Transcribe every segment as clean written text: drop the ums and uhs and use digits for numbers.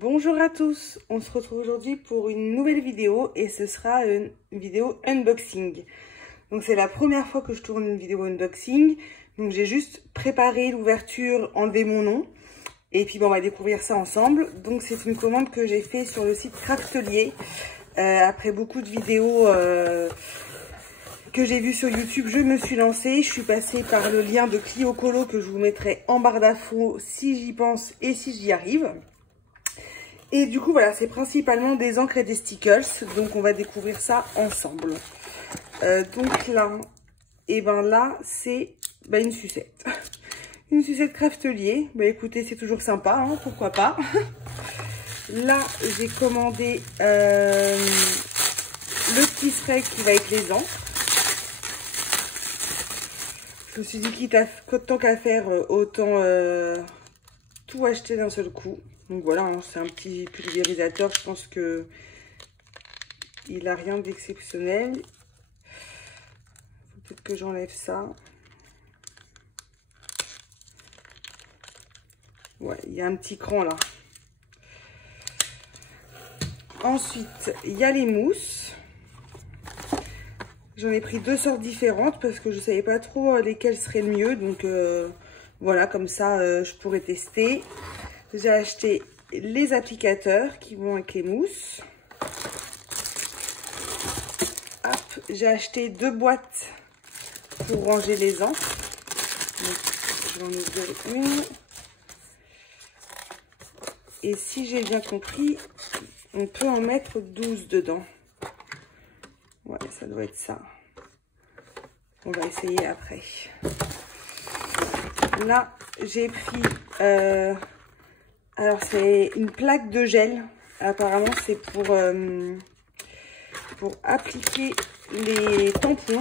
Bonjour à tous, on se retrouve aujourd'hui pour une nouvelle vidéo et ce sera une vidéo unboxing. Donc c'est la première fois que je tourne une vidéo unboxing, donc j'ai juste préparé l'ouverture, enlevé mon nom et puis bon, on va découvrir ça ensemble. Donc c'est une commande que j'ai fait sur le site Craftelier après beaucoup de vidéos que j'ai vues sur YouTube. Je me suis lancée, je suis passée par le lien de Clio Colo que je vous mettrai en barre d'infos si j'y pense et si j'y arrive. Et du coup, voilà, c'est principalement des encres et des stickers. Donc, on va découvrir ça ensemble. Donc là, et ben là, c'est une sucette. Une sucette Craftelier. Bah écoutez, c'est toujours sympa, hein, pourquoi pas. Là, j'ai commandé le petit spray qui va avec les encres. Je me suis dit, quitte à tant qu'à faire, autant tout acheter d'un seul coup. Donc voilà, hein, c'est un petit pulvérisateur, je pense que il a rien d'exceptionnel. Peut-être que j'enlève ça. Ouais, il y a un petit cran là. Ensuite, il y a les mousses. J'en ai pris deux sortes différentes parce que je ne savais pas trop lesquelles seraient le mieux. Donc voilà, comme ça, je pourrais tester. J'ai acheté les applicateurs qui vont avec les mousses. Hop, j'ai acheté deux boîtes pour ranger les encres. Donc, je vais en ouvrir une. Et si j'ai bien compris, on peut en mettre 12 dedans. Ouais, ça doit être ça. On va essayer après. Là, j'ai pris... alors, c'est une plaque de gel. Apparemment, c'est pour appliquer les tampons.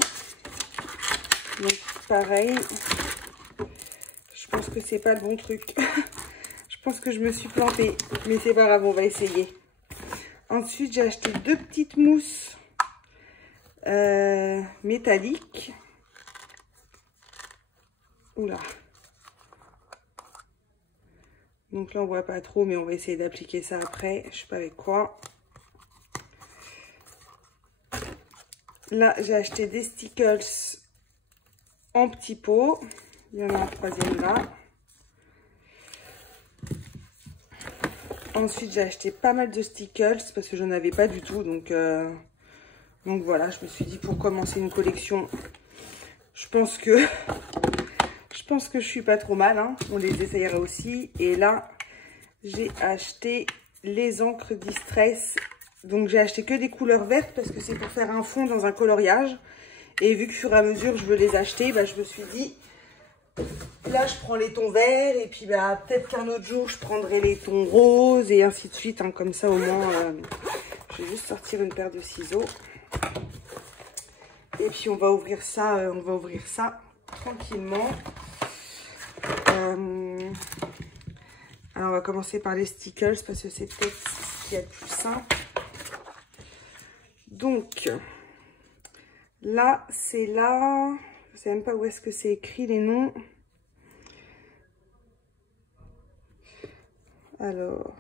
Donc, pareil. Je pense que c'est pas le bon truc. Je pense que je me suis plantée. Mais c'est pas grave, on va essayer. Ensuite, j'ai acheté deux petites mousses métalliques. Oula. Donc là, on voit pas trop, mais on va essayer d'appliquer ça après. Je sais pas avec quoi. Là, j'ai acheté des stickers en petits pots. Il y en a un troisième là. Ensuite, j'ai acheté pas mal de stickers parce que j'en avais pas du tout. Donc voilà, je me suis dit pour commencer une collection, je pense que je suis pas trop mal, hein. On les essayera aussi. Et là, j'ai acheté les encres Distress. Donc, j'ai acheté que des couleurs vertes parce que c'est pour faire un fond dans un coloriage. Et vu que, au fur et à mesure, je veux les acheter, je me suis dit, là, je prends les tons verts. Et puis, peut-être qu'un autre jour, je prendrai les tons roses et ainsi de suite. Hein, comme ça, au moins, je vais juste sortir une paire de ciseaux. Et puis, on va ouvrir ça tranquillement. Alors, on va commencer par les stickers parce que c'est peut-être ce qu'il y a de plus simple. Donc, là, c'est là. Je ne sais même pas où est-ce que c'est écrit les noms. Alors.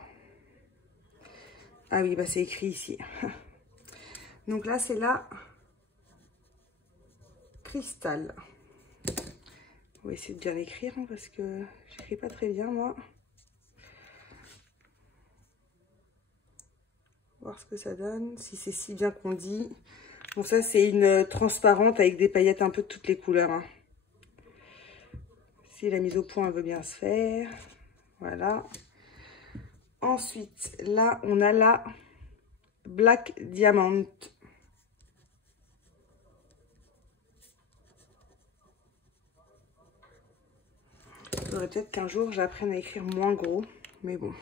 Ah oui, c'est écrit ici. Donc là, c'est la Cristal. On va essayer de bien écrire hein, parce que j'écris pas très bien moi. Voir ce que ça donne, si c'est si bien qu'on dit. Bon, ça c'est une transparente avec des paillettes un peu de toutes les couleurs. Hein. Si la mise au point elle veut bien se faire. Voilà. Ensuite, là on a la Black Diamond. Il faudrait peut-être qu'un jour j'apprenne à écrire moins gros, mais bon.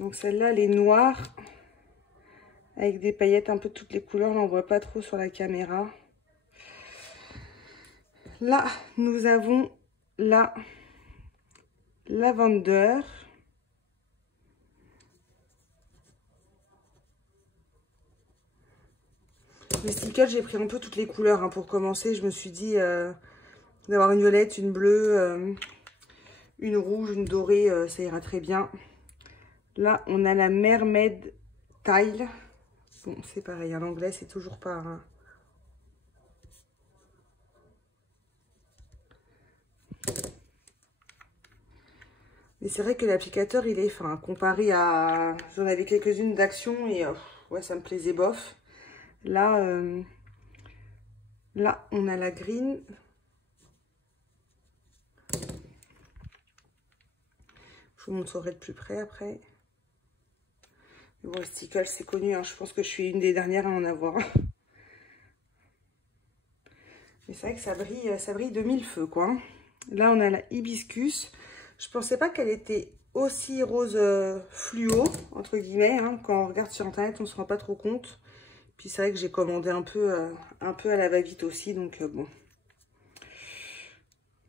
Donc celle-là, elle est noire, avec des paillettes un peu de toutes les couleurs. Là, on ne voit pas trop sur la caméra. Là, nous avons la Lavender. Les stickers, j'ai pris un peu toutes les couleurs. Hein, pour commencer, je me suis dit d'avoir une violette, une bleue, une rouge, une dorée, ça ira très bien. Là, on a la Mermaid Tile. Bon, c'est pareil, en anglais, c'est toujours pas... Hein. Mais c'est vrai que l'applicateur, il est fin. Comparé à... J'en avais quelques-unes d'action et ouais, ça me plaisait bof. Là, là, on a la green. Je vous montrerai de plus près après. Bon, le stickle, c'est connu. Hein. Je pense que je suis une des dernières à en avoir. Mais c'est vrai que ça brille de mille feux, quoi. Là, on a la hibiscus. Je pensais pas qu'elle était aussi rose fluo, entre guillemets. Hein. Quand on regarde sur Internet, on se rend pas trop compte. Puis c'est vrai que j'ai commandé un peu à la va-vite aussi. Donc, bon.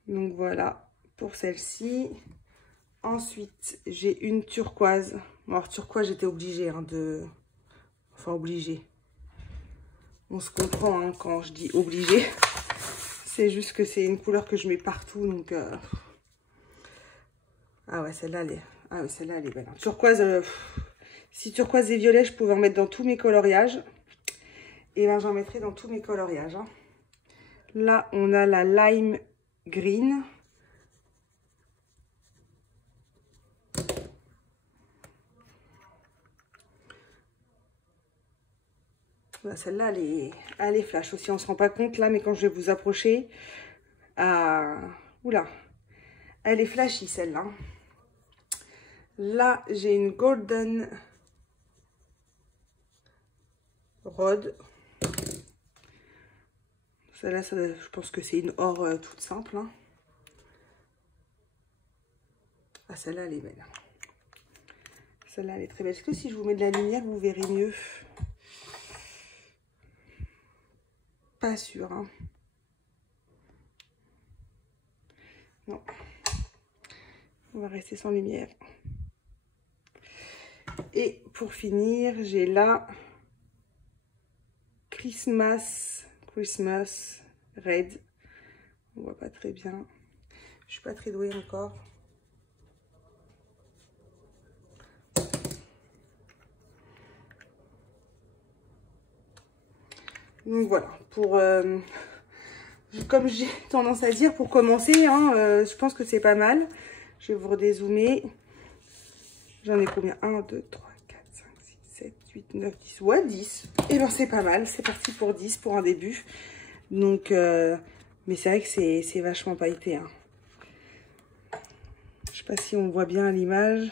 Donc, voilà pour celle-ci. Ensuite, j'ai une turquoise. Bon, alors, turquoise, j'étais obligée hein, de... Enfin, obligée. On se comprend hein, quand je dis obligée. C'est juste que c'est une couleur que je mets partout. Donc, ah ouais, celle-là, elle est... Ah ouais, celle-là, elle est belle. Turquoise, si turquoise et violet, je pouvais en mettre dans tous mes coloriages. Et ben, j'en mettrai dans tous mes coloriages. Hein. Là, on a la lime green. Celle-là, elle est flash aussi. On ne se rend pas compte là, mais quand je vais vous approcher, oula, elle est flashy celle-là. Là, j'ai une golden rod. Celle-là, je pense que c'est une or toute simple. Hein. Ah, celle-là, elle est belle. Celle-là, elle est très belle. Est-ce que si je vous mets de la lumière, vous verrez mieux? Pas sûr. Hein. Non. On va rester sans lumière. Et pour finir, j'ai la Christmas Red. On voit pas très bien. Je suis pas très douée encore. Donc voilà, pour comme j'ai tendance à dire, pour commencer, hein, je pense que c'est pas mal. Je vais vous redézoomer. J'en ai combien? 1, 2, 3, 4, 5, 6, 7, 8, 9, 10. Ouais, 10. Et ben c'est pas mal. C'est parti pour 10 pour un début. Donc, mais c'est vrai que c'est vachement pailleté. Hein. Je sais pas si on voit bien à l'image.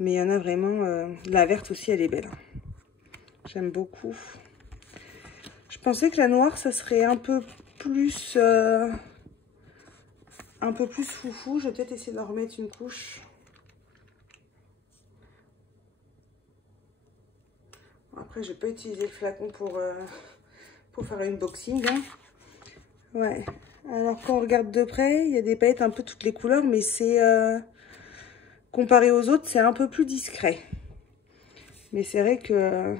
Mais il y en a vraiment... la verte aussi, elle est belle. Hein. J'aime beaucoup. Je pensais que la noire, ça serait un peu plus foufou. Je vais peut-être essayer de remettre une couche. Après, je vais pas utiliser le flacon pour faire un unboxing. Hein. Ouais. Alors, quand on regarde de près, il y a des paillettes un peu toutes les couleurs, mais c'est... comparé aux autres, c'est un peu plus discret. Mais c'est vrai que...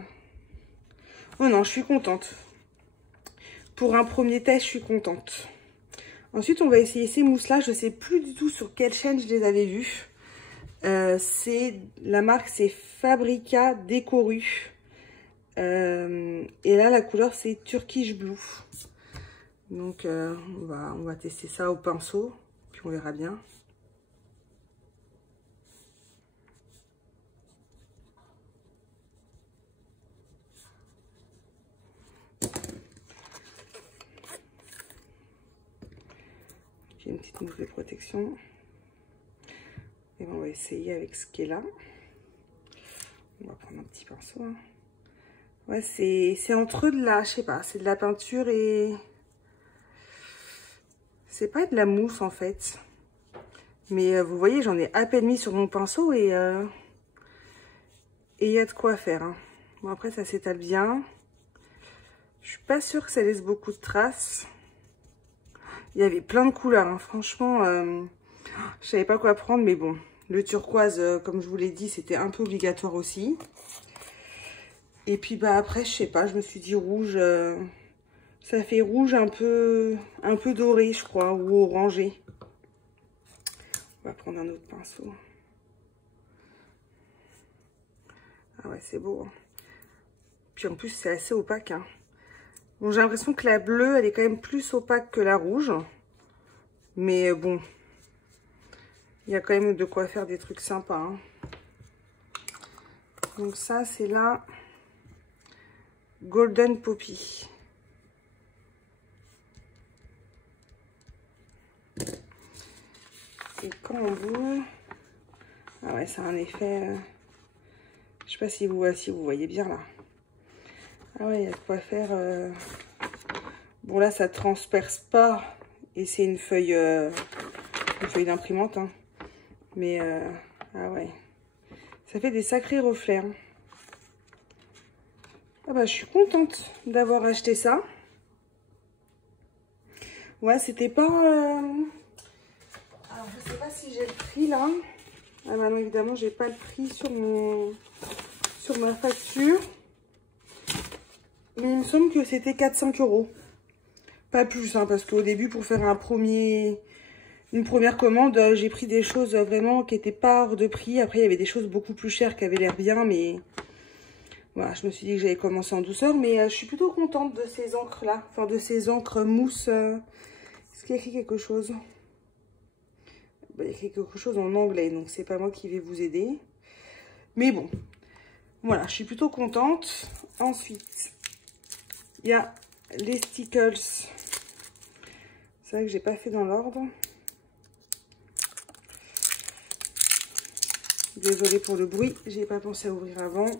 Oh non, je suis contente. Pour un premier test, je suis contente. Ensuite, on va essayer ces mousses-là. Je ne sais plus du tout sur quelle chaîne je les avais vues. La marque, c'est Fabrica Décoru. Et là, la couleur, c'est Turkish Blue. Donc, on va tester ça au pinceau. Puis, on verra bien. J'ai une petite mousse de protection. Et on va essayer avec ce qui est là. On va prendre un petit pinceau. Hein. Ouais, c'est entre de la, je sais pas, c'est de la peinture et... C'est pas de la mousse en fait. Mais vous voyez, j'en ai à peine mis sur mon pinceau et il y a de quoi faire. Hein. Bon, après, ça s'étale bien. Je suis pas sûre que ça laisse beaucoup de traces. Il y avait plein de couleurs, hein. Franchement, je savais pas quoi prendre, mais bon. Le turquoise, comme je vous l'ai dit, c'était un peu obligatoire aussi. Et puis bah après, je sais pas, je me suis dit rouge, ça fait rouge un peu doré, je crois, ou orangé. On va prendre un autre pinceau. Ah ouais, c'est beau. Hein. Puis en plus, c'est assez opaque. Hein. Bon, j'ai l'impression que la bleue, elle est quand même plus opaque que la rouge. Mais bon, il y a quand même de quoi faire des trucs sympas. Hein. Donc ça, c'est la Golden Poppy. Et quand on bouge... Ah ouais, ça a un effet... Je sais pas si vous voyez bien là. Ah ouais, il y a de quoi faire... Bon là, ça transperce pas. Et c'est une feuille d'imprimante. Hein. Mais... Ah ouais. Ça fait des sacrés reflets. Hein. Ah bah, je suis contente d'avoir acheté ça. Ouais, c'était pas... Alors, je sais pas si j'ai le prix, là. Ah bah non, évidemment, j'ai pas le prix sur ma facture. Mais il me semble que c'était 4,5 €. Pas plus, hein, parce qu'au début, pour faire une première commande, j'ai pris des choses vraiment qui n'étaient pas hors de prix. Après, il y avait des choses beaucoup plus chères qui avaient l'air bien, mais... Voilà, je me suis dit que j'allais commencer en douceur, mais je suis plutôt contente de ces encres-là. Enfin, de ces encres mousse. Est-ce qu'il y a écrit quelque chose? Bah, il y a écrit quelque chose en anglais, donc c'est pas moi qui vais vous aider. Mais bon, voilà, je suis plutôt contente. Ensuite, il y a les stickers. C'est vrai que j'ai pas fait dans l'ordre. Désolée pour le bruit, j'ai pas pensé à ouvrir avant.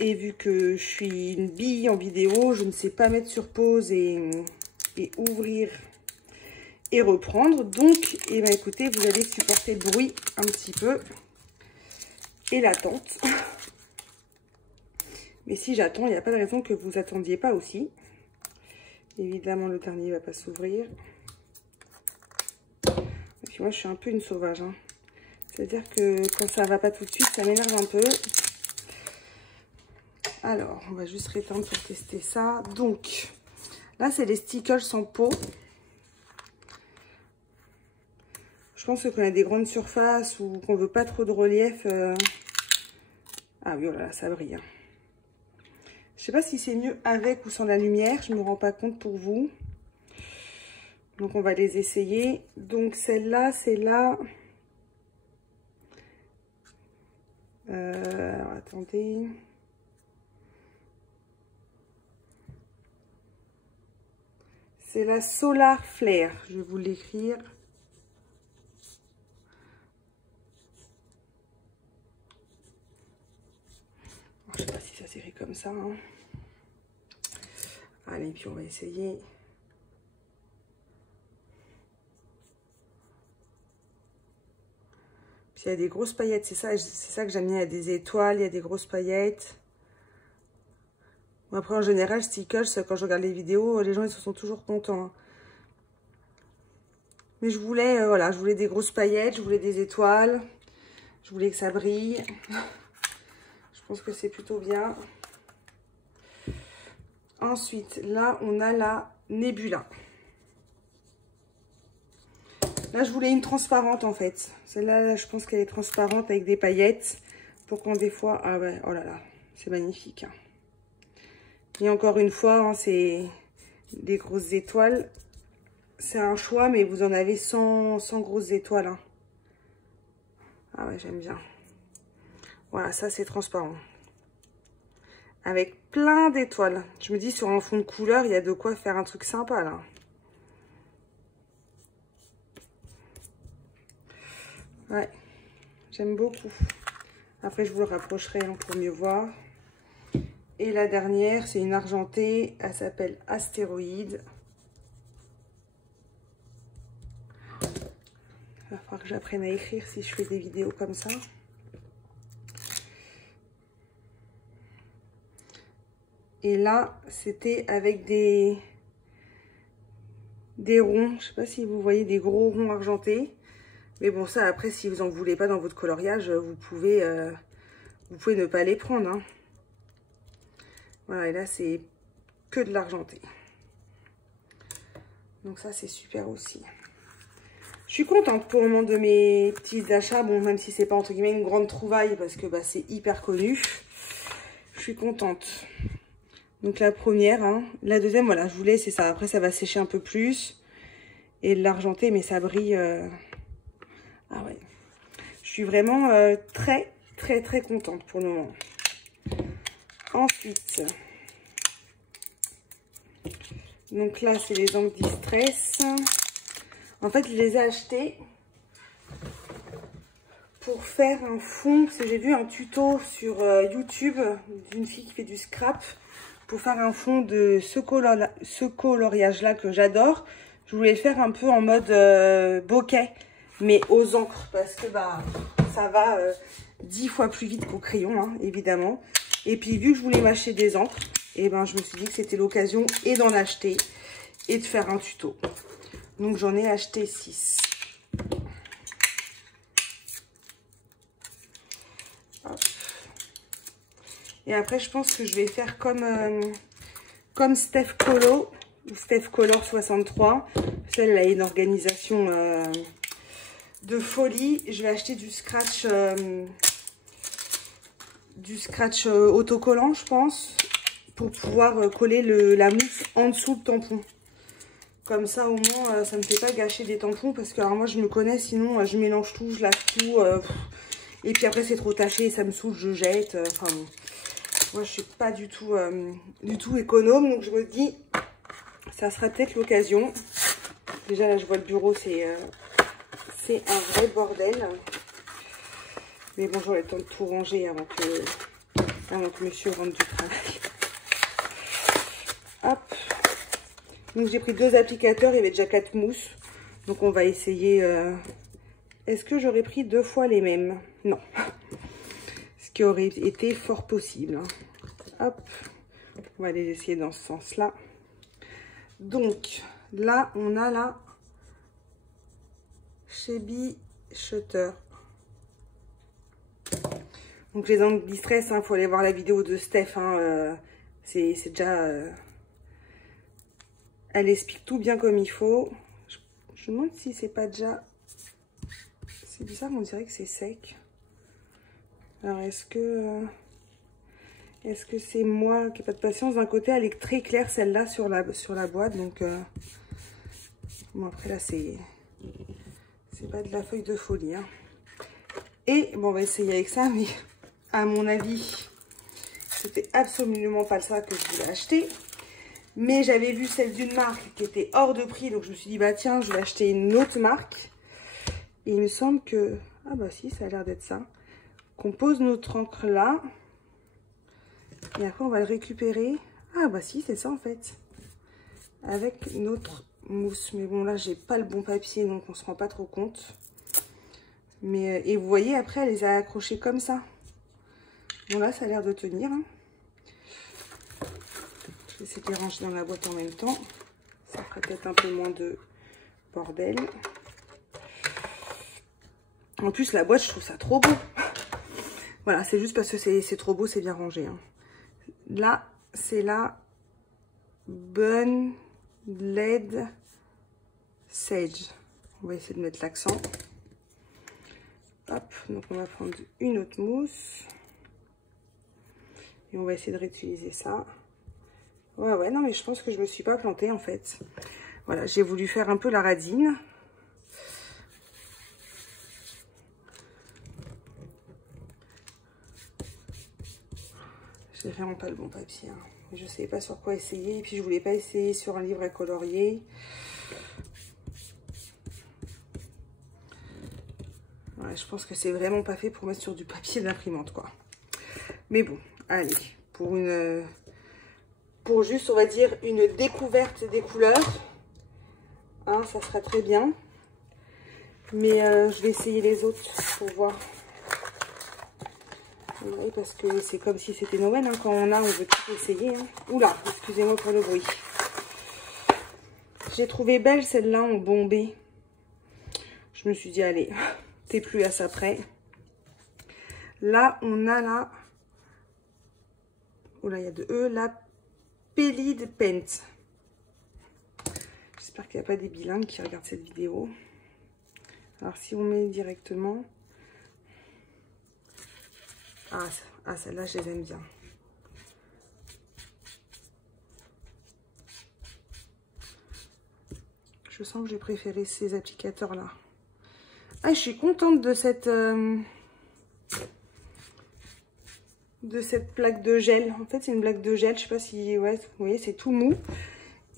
Et vu que je suis une bille en vidéo, je ne sais pas mettre sur pause et ouvrir et reprendre. Donc, eh ben, écoutez, vous allez supporter le bruit un petit peu et l'attente. Mais si j'attends, il n'y a pas de raison que vous attendiez pas aussi. Évidemment, le dernier ne va pas s'ouvrir. Et puis moi, je suis un peu une sauvage. Hein. C'est-à-dire que quand ça va pas tout de suite, ça m'énerve un peu. Alors, on va juste rétendre pour tester ça. Donc, là, c'est les stickers en pot. Je pense que quand on a des grandes surfaces ou qu'on veut pas trop de relief... Ah oui, oh là là, ça brille. Hein. Je sais pas si c'est mieux avec ou sans la lumière. Je me rends pas compte pour vous. Donc, on va les essayer. Donc, celle-là, c'est la... alors, attendez... C'est la Solar Flare. Je vais vous l'écrire. Je sais pas si ça s'écrit comme ça. Hein. Allez, puis on va essayer. Puis il y a des grosses paillettes. C'est ça que j'aime bien. Il y a des étoiles, il y a des grosses paillettes. Bon, après, en général, stickers, quand je regarde les vidéos, les gens ils se sont toujours contents. Hein. Mais je voulais, voilà, je voulais des grosses paillettes, je voulais des étoiles. Je voulais que ça brille. Je pense que c'est plutôt bien. Ensuite, là, on a la Nebula. Là, je voulais une transparente, en fait. Celle-là, je pense qu'elle est transparente avec des paillettes. Pour quand des fois... Ah ouais, oh là là, c'est magnifique. Hein. Et encore une fois, hein, c'est des grosses étoiles. C'est un choix, mais vous en avez 100 grosses étoiles. Hein. Ah ouais, j'aime bien. Voilà, ça, c'est transparent. Avec plein d'étoiles. Je me dis, sur un fond de couleur, il y a de quoi faire un truc sympa, là. Ouais, j'aime beaucoup. Après, je vous le rapprocherai hein, pour mieux voir. Et la dernière, c'est une argentée. Elle s'appelle Astéroïde. Il va falloir que j'apprenne à écrire si je fais des vidéos comme ça. Et là, c'était avec des ronds. Je sais pas si vous voyez des gros ronds argentés. Mais bon, ça, après, si vous en voulez pas dans votre coloriage, vous pouvez ne pas les prendre. Hein. Voilà, et là, c'est que de l'argenté. Donc ça, c'est super aussi. Je suis contente pour le moment de mes petits achats. Bon, même si c'est pas entre guillemets une grande trouvaille parce que bah, c'est hyper connu. Je suis contente. Donc la première, hein. La deuxième, voilà, je voulais, c'est ça. Après, ça va sécher un peu plus. Et l'argenté, mais ça brille. Ah ouais. Je suis vraiment très contente pour le moment. Ensuite, donc là, c'est les encres Distress. En fait, je les ai achetés pour faire un fond, parce que j'ai vu un tuto sur YouTube d'une fille qui fait du scrap pour faire un fond de ce coloriage-là que j'adore. Je voulais le faire un peu en mode bokeh, mais aux encres, parce que bah ça va 10 fois plus vite qu'au crayon, hein, évidemment. Et puis, vu que je voulais m'acheter des encres, et ben je me suis dit que c'était l'occasion et d'en acheter et de faire un tuto. Donc, j'en ai acheté 6. Et après, je pense que je vais faire comme Steph Colo, ou Steph Color 63. Celle, elle a une organisation de folie. Je vais acheter du scratch autocollant, je pense, pour pouvoir coller la mousse en dessous le tampon. Comme ça, au moins, ça ne me fait pas gâcher des tampons. Parce que alors, moi, je me connais, sinon, je mélange tout, je lave tout. Et puis après, c'est trop taché, ça me saoule, je jette. Enfin, bon. Moi, je suis pas du tout économe. Donc, je me dis, ça sera peut-être l'occasion. Déjà, là, je vois le bureau, c'est un vrai bordel. Mais bon, j'aurai le temps de tout ranger avant que monsieur rentre du travail. Hop. Donc, j'ai pris 2 applicateurs. Il y avait déjà 4 mousses. Donc, on va essayer. Est-ce que j'aurais pris 2 fois les mêmes? Non. Ce qui aurait été fort possible. Hop. On va les essayer dans ce sens-là. Donc, là, on a la Chebby Shutter. Donc, les encres Distress, hein, faut aller voir la vidéo de Steph. Hein, c'est déjà... elle explique tout bien comme il faut. Je me demande si c'est pas déjà... C'est bizarre, on dirait que c'est sec. Alors, est-ce que c'est moi qui n'ai pas de patience? D'un côté, elle est très claire, celle-là, sur la boîte. Donc, bon, après, là, c'est pas de la feuille de folie. Hein. Et, bon, on va essayer avec ça, mais à mon avis, c'était absolument pas ça que je voulais acheter. Mais j'avais vu celle d'une marque qui était hors de prix. Donc, je me suis dit, bah tiens, je vais acheter une autre marque. Et il me semble que... Ah bah si, ça a l'air d'être ça. Qu'on pose notre encre là. Et après, on va le récupérer. Ah bah si, c'est ça en fait. Avec notre mousse. Mais bon, là, j'ai pas le bon papier, donc on se rend pas trop compte. Mais, et vous voyez, après, elle les a accrochés comme ça. Bon, là, ça a l'air de tenir. Hein. Je vais essayer de les ranger dans la boîte en même temps. Ça fera peut-être un peu moins de bordel. En plus, la boîte, je trouve ça trop beau. Voilà, c'est juste parce que c'est trop beau, c'est bien rangé. Hein. Là, c'est la Bun LED Sage. On va essayer de mettre l'accent. Hop, donc on va prendre une autre mousse. Et on va essayer de réutiliser ça. Ouais, non, mais je pense que je me suis pas plantée, en fait. Voilà, j'ai voulu faire un peu la radine. J'ai vraiment pas le bon papier. Hein. Je ne savais pas sur quoi essayer. Et puis, je voulais pas essayer sur un livre à colorier. Ouais, je pense que c'est vraiment pas fait pour mettre sur du papier d'imprimante, quoi. Mais bon, allez. Pour juste, on va dire, une découverte des couleurs. Hein, ça sera très bien. Mais je vais essayer les autres pour voir. Oui, parce que c'est comme si c'était Noël, hein. Quand on veut tout essayer. Hein. Oula, excusez-moi pour le bruit. J'ai trouvé belle celle-là en bombé. Je me suis dit, allez, t'es plus à ça près. Là, on a la... Oh là, il y a 2 E. La Pelide Paint. J'espère qu'il n'y a pas des bilingues qui regardent cette vidéo. Alors si on met directement... Ah celle-là, je les aime bien. Je sens que j'ai préféré ces applicateurs-là. Ah, je suis contente de cette plaque de gel. En fait, c'est une plaque de gel. Je sais pas si... Ouais, vous voyez, c'est tout mou.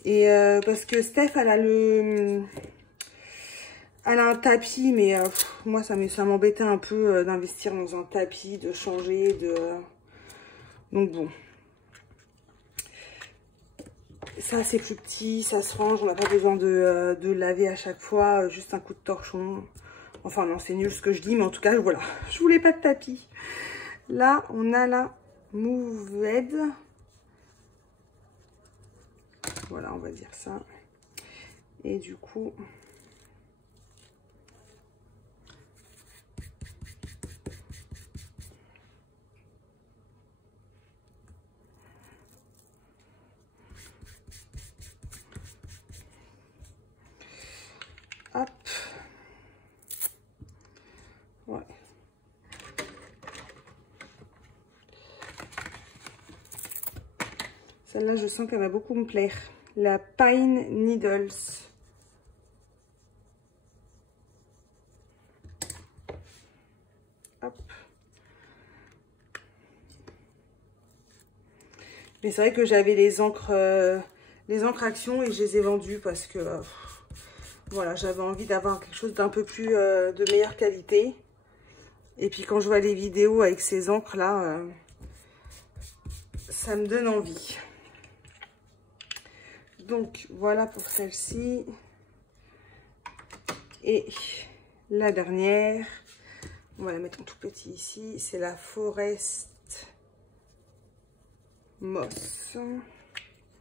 Et parce que Steph, elle a un tapis, mais moi, ça m'embêtait un peu d'investir dans un tapis, de changer, Donc bon. Ça, c'est plus petit, ça se range. On n'a pas besoin de laver à chaque fois. Juste un coup de torchon. Enfin, non, c'est nul ce que je dis, mais en tout cas, voilà. Je voulais pas de tapis. Là, on a la Moved. Voilà, on va dire ça. Et du coup... Hop. Ouais. Celle-là, je sens qu'elle va beaucoup me plaire. La Pine Needles. Hop. Mais c'est vrai que j'avais les encres Action et je les ai vendues parce que voilà, j'avais envie d'avoir quelque chose d'un peu plus de meilleure qualité. Et puis quand je vois les vidéos avec ces encres là, ça me donne envie. Donc voilà pour celle-ci. Et la dernière, on va la mettre en tout petit ici, c'est la Forest Moss. On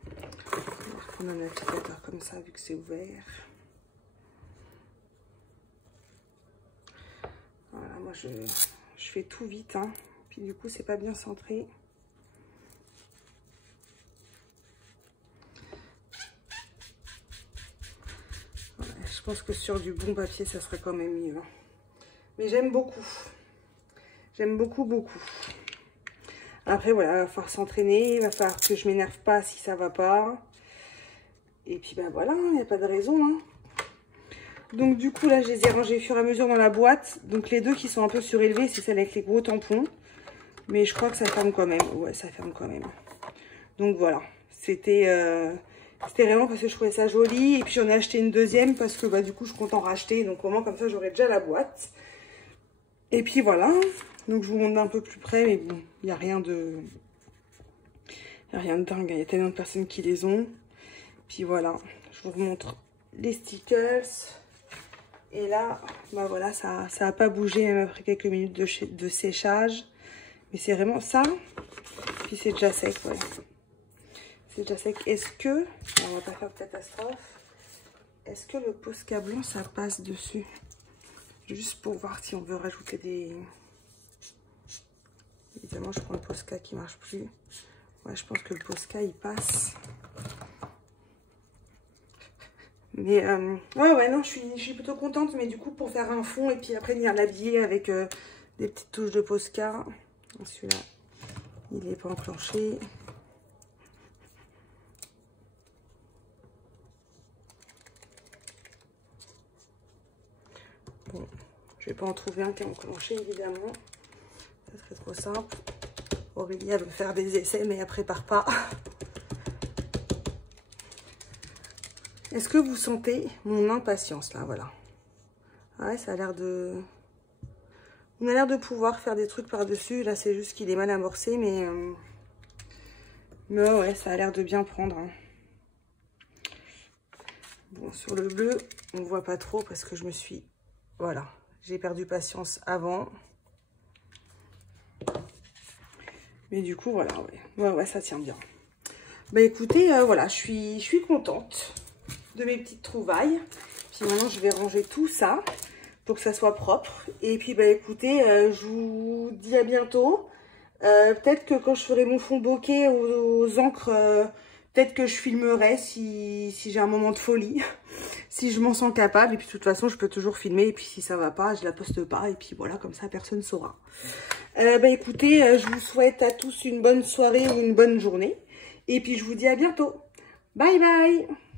va reprendre un applicateur comme ça vu que c'est ouvert. Voilà, moi je fais tout vite, hein. Puis du coup c'est pas bien centré. Voilà, je pense que sur du bon papier ça serait quand même mieux, hein. Mais j'aime beaucoup. J'aime beaucoup, beaucoup. Après, voilà, il va falloir s'entraîner. Il va falloir que je m'énerve pas si ça va pas. Et puis, bah voilà, il n'y a pas de raison, hein. Donc, du coup, là, je les ai rangés au fur et à mesure dans la boîte. Donc, les deux qui sont un peu surélevés, c'est celle avec les gros tampons. Mais je crois que ça ferme quand même. Ouais, ça ferme quand même. Donc, voilà. C'était vraiment parce que je trouvais ça joli. Et puis, j'en ai acheté une deuxième parce que, bah, du coup, je compte en racheter. Donc, au moins, comme ça, j'aurai déjà la boîte. Et puis, voilà. Donc, je vous montre un peu plus près. Mais bon, il n'y a rien de... Il n'y a rien de dingue. Il y a tellement de personnes qui les ont. Puis, voilà. Je vous remontre les stickers. Et là, bah voilà, ça n'a pas bougé même après quelques minutes de séchage. Mais c'est vraiment ça. Puis c'est déjà sec, voilà. C'est déjà sec. Est-ce que, on va pas faire de catastrophe, est-ce que le Posca blanc, ça passe dessus? Juste pour voir si on veut rajouter des... Évidemment, je prends le Posca qui marche plus. Ouais, je pense que le Posca, il passe. Mais ouais, non, je suis plutôt contente. Mais du coup, pour faire un fond et puis après venir l'habiller avec des petites touches de Posca. Celui-là, il n'est pas enclenché. Bon, je vais pas en trouver un qui est enclenché, évidemment. Ça serait trop simple. Aurélie, elle veut faire des essais, mais elle prépare pas. Est-ce que vous sentez mon impatience, là? Voilà. Ouais, ça a l'air de... On a l'air de pouvoir faire des trucs par-dessus. Là, c'est juste qu'il est mal amorcé, mais ouais, ça a l'air de bien prendre, hein. Bon, sur le bleu, on voit pas trop parce que je me suis... Voilà, j'ai perdu patience avant. Mais du coup, voilà, ouais, ça tient bien. Bah écoutez, voilà, je suis contente de mes petites trouvailles. Puis maintenant, je vais ranger tout ça pour que ça soit propre. Et puis, bah écoutez, je vous dis à bientôt. Peut-être que quand je ferai mon fond bokeh aux encres, peut-être que je filmerai si j'ai un moment de folie. si je m'en sens capable. Et puis de toute façon, je peux toujours filmer. Et puis si ça va pas, je la poste pas. Et puis voilà, comme ça, personne saura. Écoutez, je vous souhaite à tous une bonne soirée ou une bonne journée. Et puis je vous dis à bientôt. Bye bye!